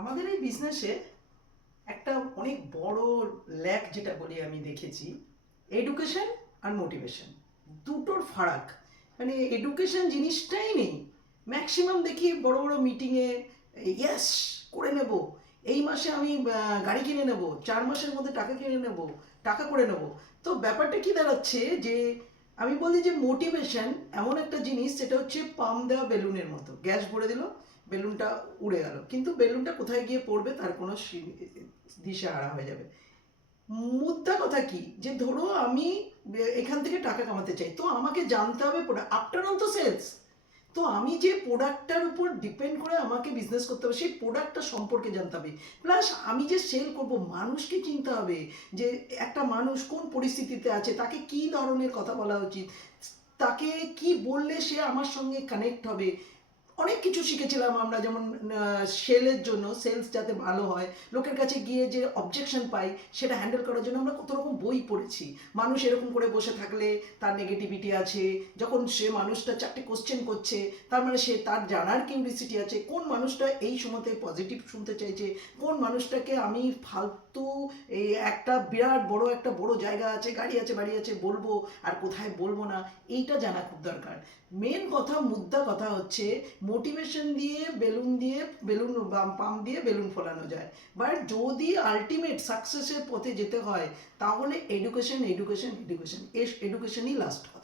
আমাদের এই বিজনেসে একটা অনেক বড় ল্যাক যেটা বলি আমি দেখেছি, এডুকেশন আর মোটিভেশন দুটোর ফারাক। মানে এডুকেশন জিনিসটাই নেই। ম্যাক্সিমাম দেখি বড় বড় মিটিংয়ে ইয়েস করে নেব, এই মাসে আমি গাড়ি কিনে নেব, 4 মাসের মধ্যে টাকা কিনে নেব, টাকা করে নেব। তো ব্যাপারটা কি দাঁড়াচ্ছে যে আমি বলি যে মোটিভেশন এমন একটা জিনিস, সেটা হচ্ছে পাম দেওয়া বেলুনের মতো। গ্যাস ভরে দিল, বেলুনটা উড়ে গেল, কিন্তু বেলুনটা কোথায় গিয়ে পড়বে তার কোনো দিশেহারা হয়ে যাবে। মুদ্রা কথা কি, যে ধরো আমি এখান থেকে টাকা কামাতে চাই, তো আমাকে জানতে হবে আফটার অল তো সেলস। তো আমি যে প্রোডাক্টটার উপর ডিপেন্ড করে আমাকে বিজনেস করতে হবে, সেই প্রোডাক্টটা সম্পর্কে জানতে হবে। প্লাস আমি যে সেল করব, মানুষকে চিনতে হবে যে একটা মানুষ কোন পরিস্থিতিতে আছে, তাকে কি ধরনের কথা বলা উচিত, তাকে কি বললে সে আমার সঙ্গে কানেক্ট হবে। অনেক কিছু শিখেছিলাম আমরা, যেমন সেলের জন্য, সেলস যাতে ভালো হয়, লোকের কাছে গিয়ে যে অবজেকশন পাই সেটা হ্যান্ডেল করার জন্য আমরা কত রকম বই পড়েছি। মানুষ এরকম করে বসে থাকলে তার নেগেটিভিটি আছে, যখন সে মানুষটা 4টে কোশ্চেন করছে তার মানে সে তার জানার কিউরিসিটি আছে, কোন মানুষটা এই সময়তে পজিটিভ শুনতে চাইছে, কোন মানুষটাকে আমি ফালতু এই একটা বিরাট বড় একটা বড় জায়গা আছে, গাড়ি আছে, বাড়ি আছে বলবো আর কোথায় বলবো না, এইটা জানা খুব দরকার। মেন কথা, মুদ্রা কথা হচ্ছে মোটিভেশন দিয়ে বেলুন দিয়ে বেলুন পাম্প দিয়ে বেলুন ফোলানো যায়, বাট যদি আলটিমেট সাকসেসের পথে যেতে হয় তাহলে এডুকেশন এডুকেশন এডুকেশন, এডুকেশনই লাস্ট কথা।